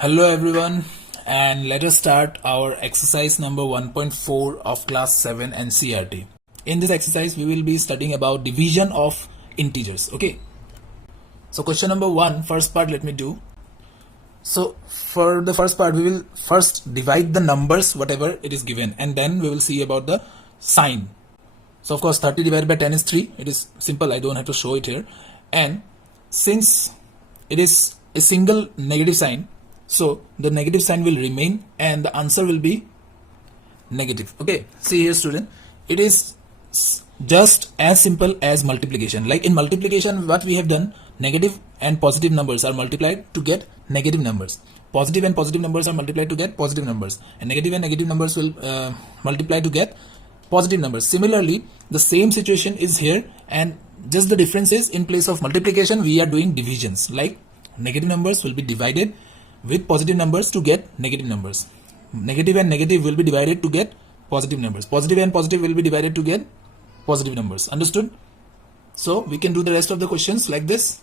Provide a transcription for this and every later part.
Hello everyone, and let us start our exercise number 1.4 of class 7 NCERT. In this exercise we will be studying about division of integers. Okay, so question number 1, first part, let me do. So for the first part we will first divide the numbers whatever it is given, and then we will see about the sign. So of course 30 divided by 10 is 3. It is simple, I don't have to show it here. And since it is a single negative sign, so the negative sign will remain and the answer will be negative. Okay, see here student, it is just as simple as multiplication. Like in multiplication what we have done, negative and positive numbers are multiplied to get negative numbers. Positive and positive numbers are multiplied to get positive numbers, and negative numbers will multiply to get positive numbers. Similarly, the same situation is here, and just the difference is in place of multiplication we are doing divisions. Like negative numbers will be divided with positive numbers to get negative numbers. Negative and negative will be divided to get positive numbers. Positive and positive will be divided to get positive numbers. Understood? So we can do the rest of the questions like this.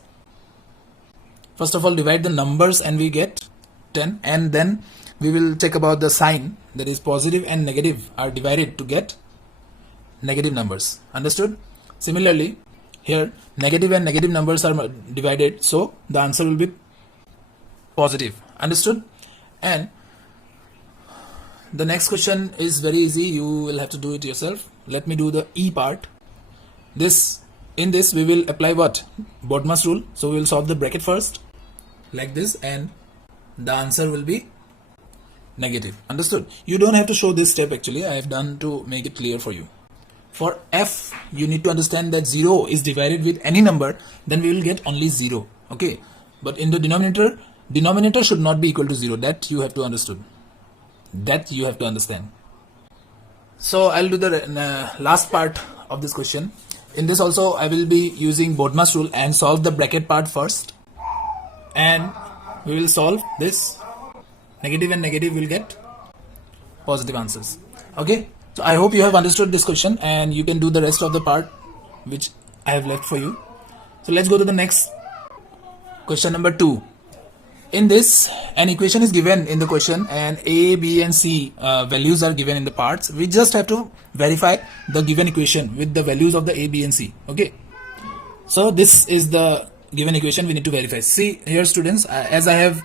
First of all, divide the numbers and we get 10, and then we will check about the sign, that is positive and negative are divided to get negative numbers. Understood? Similarly, here negative and negative numbers are divided, so the answer will be positive. Understood? And the next question is very easy, you will have to do it yourself. Let me do the E part. In this we will apply what? Bodmas rule. So we will solve the bracket first like this, and the answer will be negative. Understood? You don't have to show this step, actually I have done to make it clear for you. For F, you need to understand that 0 is divided with any number, then we will get only 0. Okay, but in the denominator should not be equal to 0. That you have to understand. So I'll do the last part of this question. In this also I will be using Bodmas rule and solve the bracket part first, and we will solve this. Negative and negative will get positive answers. Okay, so I hope you have understood this question and you can do the rest of the part which I have left for you. So let's go to the next question, number 2. In this, an equation is given in the question and A, B and C values are given in the parts. We just have to verify the given equation with the values of the A, B and C. Okay, so this is the given equation we need to verify. See here students, as I have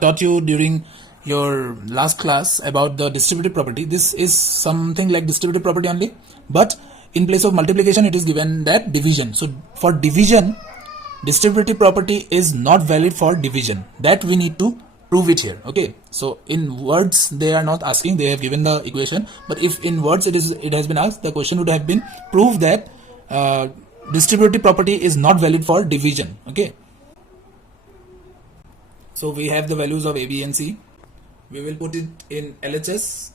taught you during your last class about the distributive property, this is something like distributive property only, but in place of multiplication it is given that division. So for division, distributive property is not valid for division. That we need to prove it here. Okay, so in words they are not asking, they have given the equation, but if in words it has been asked, the question would have been prove that distributive property is not valid for division. Okay, so we have the values of A, B and C. We will put it in LHS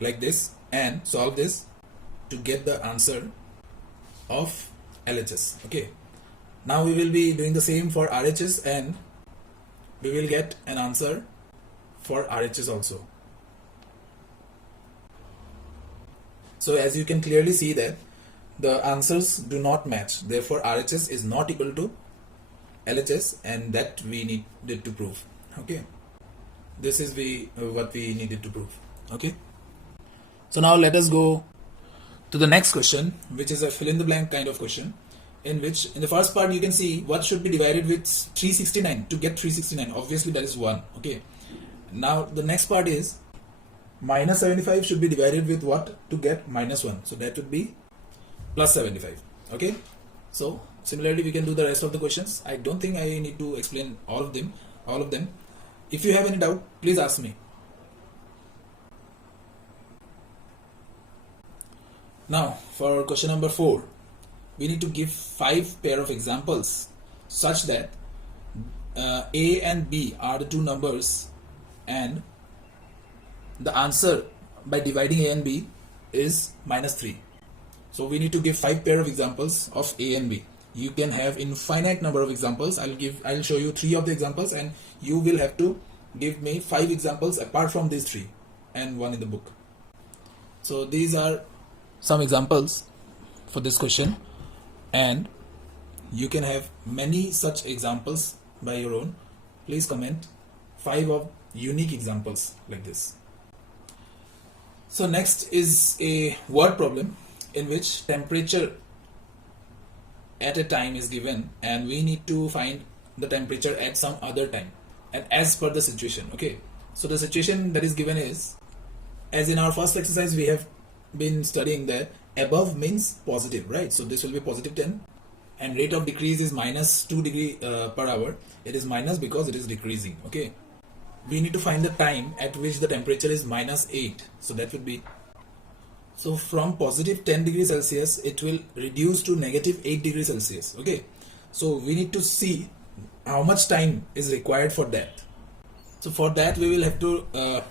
like this and solve this to get the answer of LHS. Okay, now we will be doing the same for RHS and we will get an answer for RHS also. So as you can clearly see that the answers do not match, therefore RHS is not equal to LHS, and that we needed to prove. Okay, this is what we needed to prove. Okay, so now let us go to the next question, which is a fill in the blank kind of question, in which in the first part you can see what should be divided with 369 to get 369. Obviously that is 1. Okay, now the next part is minus 75 should be divided with what to get minus 1, so that would be plus 75. Okay, so similarly we can do the rest of the questions. I don't think I need to explain all of them. If you have any doubt, please ask me. Now for question number 4, we need to give 5 pair of examples such that A and B are the two numbers and the answer by dividing A and B is minus 3. So we need to give 5 pair of examples of A and B. You can have infinite number of examples. I'll show you 3 of the examples and you will have to give me 5 examples apart from these 3 and 1 in the book. So these are some examples for this question, and you can have many such examples by your own. Please comment 5 of unique examples like this. So next is a word problem in which temperature at a time is given and we need to find the temperature at some other time and as per the situation. Okay, so the situation that is given is, as in our first exercise we have been studying that above means positive, right? So this will be positive 10 and rate of decrease is minus 2 degree per hour. It is minus because it is decreasing. Okay, we need to find the time at which the temperature is minus 8. So that would be, so from positive 10 degrees Celsius it will reduce to negative 8 degrees Celsius. Okay, so we need to see how much time is required for that. So for that we will have to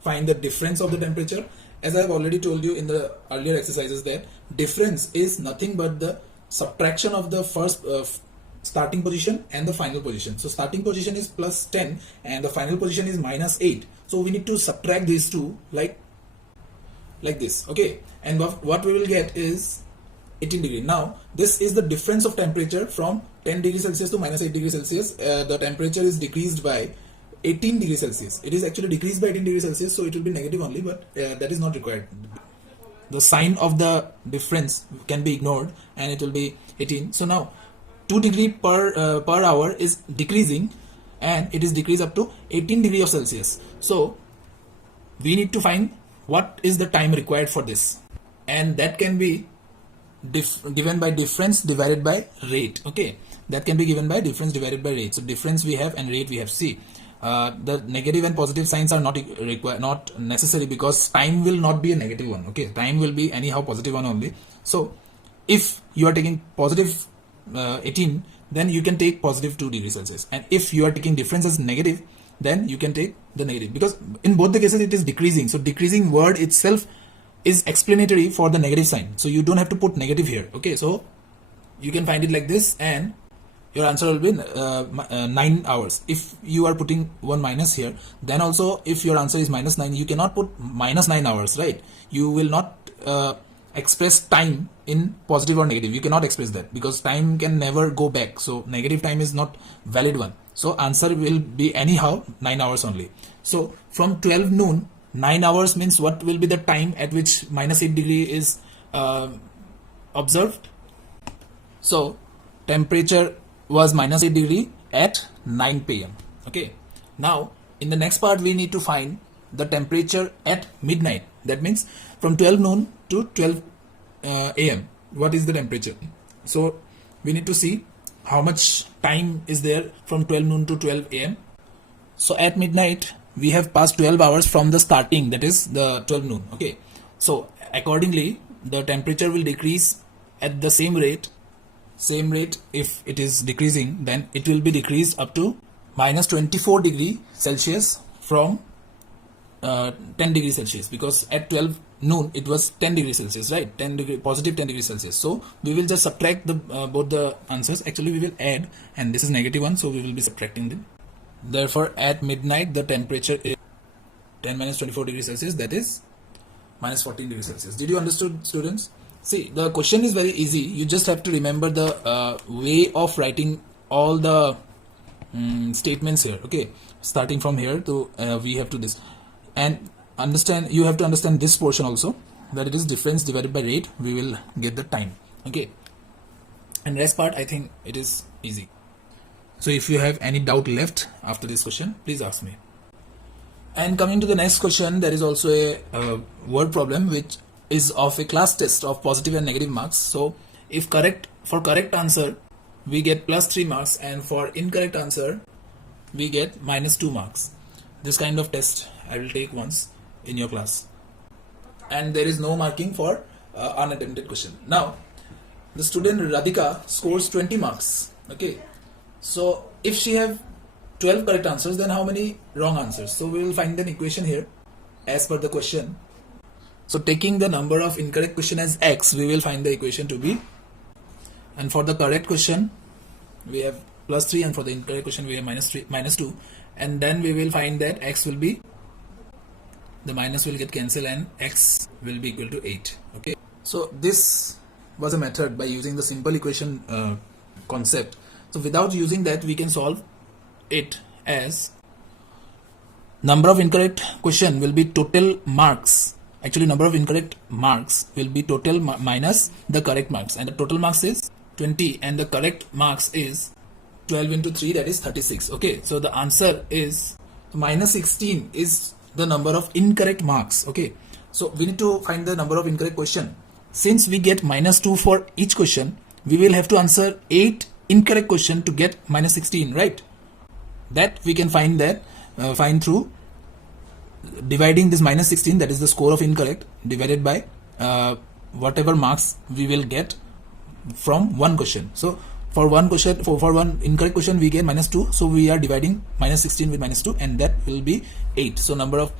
find the difference of the temperature. As I have already told you in the earlier exercises that difference is nothing but the subtraction of the first starting position and the final position. So starting position is plus 10 and the final position is minus 8. So we need to subtract these two like this. Okay, and what we will get is 18 degree. Now this is the difference of temperature from 10 degrees Celsius to minus 8 degrees Celsius. The temperature is decreased by 18 degrees Celsius. It is actually decreased by 18 degrees Celsius, so it will be negative only, but that is not required. The sign of the difference can be ignored and it will be 18. So now 2 degree per hour is decreasing and it is decreased up to 18 degrees of Celsius. So we need to find what is the time required for this, and that can be given by difference divided by rate. Okay, that can be given by difference divided by rate. So difference we have and rate we have. See, the negative and positive signs are not necessary because time will not be a negative one. Okay, time will be anyhow positive one only. So if you are taking positive 18, then you can take positive 2 degrees Celsius, and if you are taking difference as negative, then you can take the negative, because in both the cases it is decreasing. So decreasing word itself is explanatory for the negative sign, so you don't have to put negative here. Okay, so you can find it like this and your answer will be 9 hours. If you are putting one minus here, then also if your answer is minus 9, you cannot put minus 9 hours, right? You will not express time in positive or negative. You cannot express that because time can never go back, so negative time is not valid one. So answer will be anyhow 9 hours only. So from 12 noon, 9 hours means what will be the time at which minus 8 degree is observed. So temperature was minus 8 degree at 9 p.m. Okay, now in the next part we need to find the temperature at midnight. That means from 12 noon to 12 a.m. what is the temperature. So we need to see how much time is there from 12 noon to 12 a.m. So at midnight we have passed 12 hours from the starting, that is the 12 noon. Okay, so accordingly the temperature will decrease at the same rate. If it is decreasing, then it will be decreased up to minus 24 degree Celsius from 10 degrees Celsius, because at 12 noon it was 10 degrees Celsius, right? Positive 10 degrees Celsius. So we will just subtract the both the answers. Actually we will add, and this is negative 1, so we will be subtracting them. Therefore at midnight the temperature is 10 minus 24 degrees Celsius, that is minus 14 degrees Celsius. Did you understood, students? See, the question is very easy. You just have to remember the way of writing all the statements here. Okay, starting from here to we have to this, and understand. You have to understand this portion also, that it is difference divided by rate. We will get the time. Okay, and rest part I think it is easy. So if you have any doubt left after this question, please ask me. And coming to the next question, there is also a word problem which is of a class test of positive and negative marks. So if for correct answer we get plus 3 marks, and for incorrect answer we get minus 2 marks. This kind of test I will take once in your class, and there is no marking for unattempted question. Now the student Radhika scores 20 marks. Okay, so if she have 12 correct answers, then how many wrong answers? So we will find an equation here as per the question. So taking the number of incorrect question as x, we will find the equation to be, and for the correct question we have plus 3, and for the incorrect question we have minus 2, and then we will find that x will be, the minus will get cancelled and x will be equal to 8. Okay, so this was a method by using the simple equation concept. So without using that we can solve it as Number of incorrect question will be total marks. Actually, number of incorrect marks will be total minus the correct marks, and the total marks is 20 and the correct marks is 12 into 3, that is 36. Okay, so the answer is minus 16 is the number of incorrect marks. Okay, so we need to find the number of incorrect question. Since we get minus 2 for each question, we will have to answer 8 incorrect question to get minus 16, right? That we can find through dividing this minus 16, that is the score of incorrect, divided by whatever marks we will get from one question. So for one question, for one incorrect question we get minus 2, so we are dividing minus 16 with minus 2, and that will be 8. So number of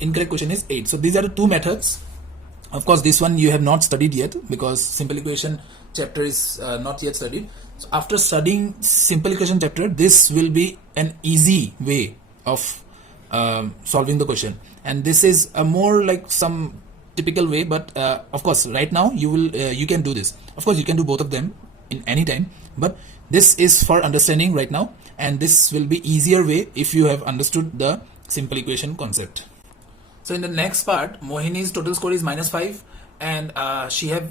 incorrect question is 8. So these are the two methods. Of course, this one you have not studied yet because simple equation chapter is not yet studied. So after studying simple equation chapter, this will be an easy way of solving the question, and this is a more like some typical way, but of course right now you can do this. Of course you can do both of them in any time, but this is for understanding right now, and this will be easier way if you have understood the simple equation concept. So in the next part, Mohini's total score is minus 5 and she have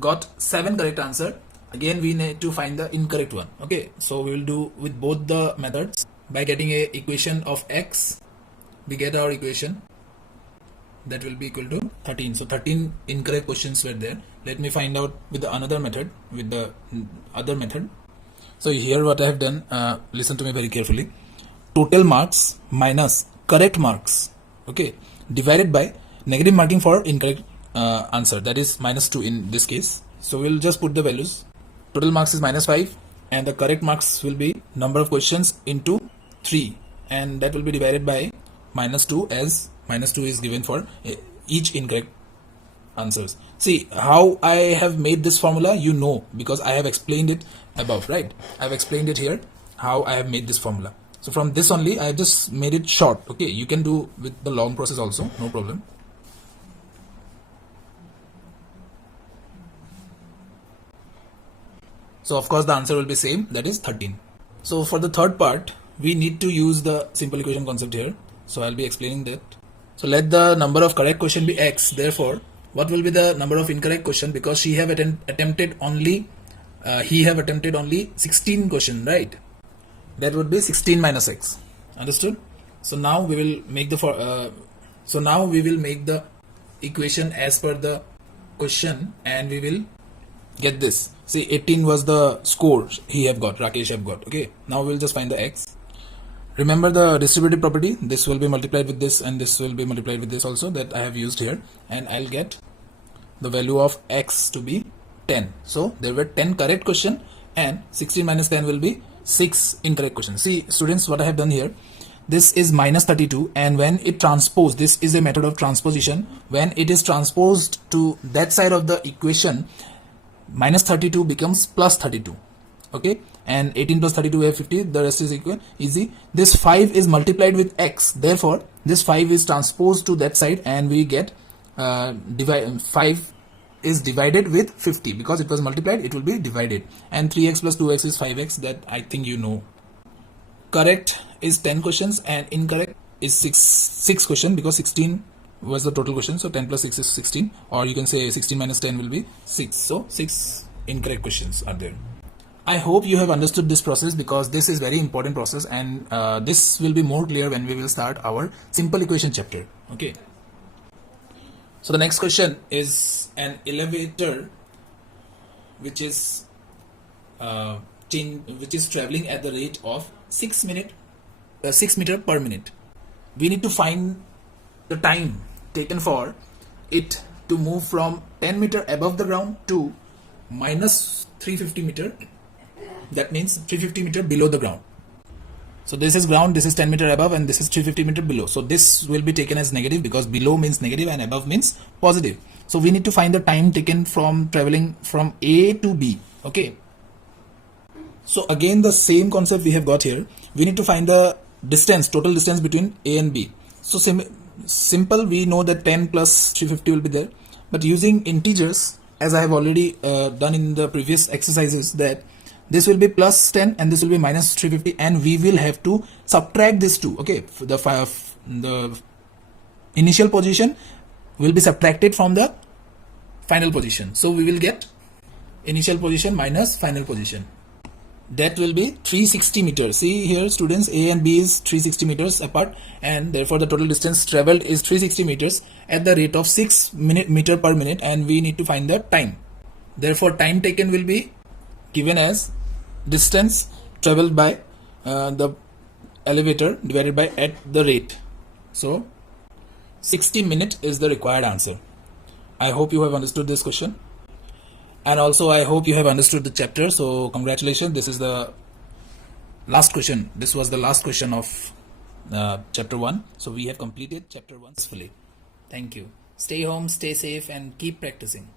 got 7 correct answer. Again we need to find the incorrect one. Okay, so we will do with both the methods. By getting a equation of x, we get our equation that will be equal to 13. So 13 incorrect questions were there. Let me find out with the another method, with the other method. So here what I have done, listen to me very carefully. Total marks minus correct marks, okay, divided by negative marking for incorrect answer, that is minus 2 in this case. So we'll just put the values. Total marks is minus 5 and the correct marks will be number of questions into 3, and that will be divided by minus 2, as minus 2 is given for each incorrect answers. See how I have made this formula, you know, because I have explained it above, right? I have explained it here how I have made this formula. So from this only I have just made it short. Okay, you can do with the long process also, no problem. So of course the answer will be same, that is 13. So for the third part, we need to use the simple equation concept here. So I'll be explaining that. So let the number of correct question be x. Therefore, what will be the number of incorrect question? Because she have attempted only, he have attempted only 16 question, right? That would be 16 minus x. Understood? So now we will make the equation as per the question, and we will get this. See, 18 was the score he have got, Rakesh have got. Okay, now we'll just find the x. Remember the distributive property, this will be multiplied with this and this will be multiplied with this also, that I have used here, and I'll get the value of x to be 10. So there were 10 correct question and 16 minus 10 will be 6 incorrect questions. See students, what I have done here, this is minus 32, and when it transposed, this is a method of transposition, when it is transposed to that side of the equation, minus 32 becomes plus 32. Okay, and 18 plus 32 we have 50, the rest is equal, easy. This 5 is multiplied with x, therefore this 5 is transposed to that side and we get 5 is divided with 50, because it was multiplied it will be divided, and 3x plus 2x is 5x, that I think you know. Correct is 10 questions and incorrect is 6 question, because 16 was the total question, so 10 plus 6 is 16, or you can say 16 minus 10 will be 6. So 6 incorrect questions are there. I hope you have understood this process, because this is very important process, and this will be more clear when we will start our simple equation chapter. Okay. So the next question is an elevator which is traveling at the rate of 6 meter per minute. We need to find the time taken for it to move from 10 meter above the ground to minus 350 meter. That means 350 meter below the ground. So this is ground, this is 10 meter above, and this is 350 meter below. So this will be taken as negative, because below means negative and above means positive. So we need to find the time taken from traveling from A to B. Okay. So again the same concept we have got here. We need to find the distance, total distance between A and B. So simple, we know that 10 plus 350 will be there. But using integers, as I have already done in the previous exercises, that this will be plus 10 and this will be minus 350, and we will have to subtract these two. Okay, the initial position will be subtracted from the final position, so we will get initial position minus final position. That will be 360 meters. See here students, A and B is 360 meters apart, and therefore the total distance traveled is 360 meters at the rate of 6 meter per minute, and we need to find the time. Therefore time taken will be given as distance traveled by the elevator divided by at the rate. So 60 minutes is the required answer. I hope you have understood this question, and also I hope you have understood the chapter. So congratulations, this is the last question. This was the last question of chapter 1. So we have completed chapter 1 successfully. Thank you. Stay home, stay safe, and keep practicing.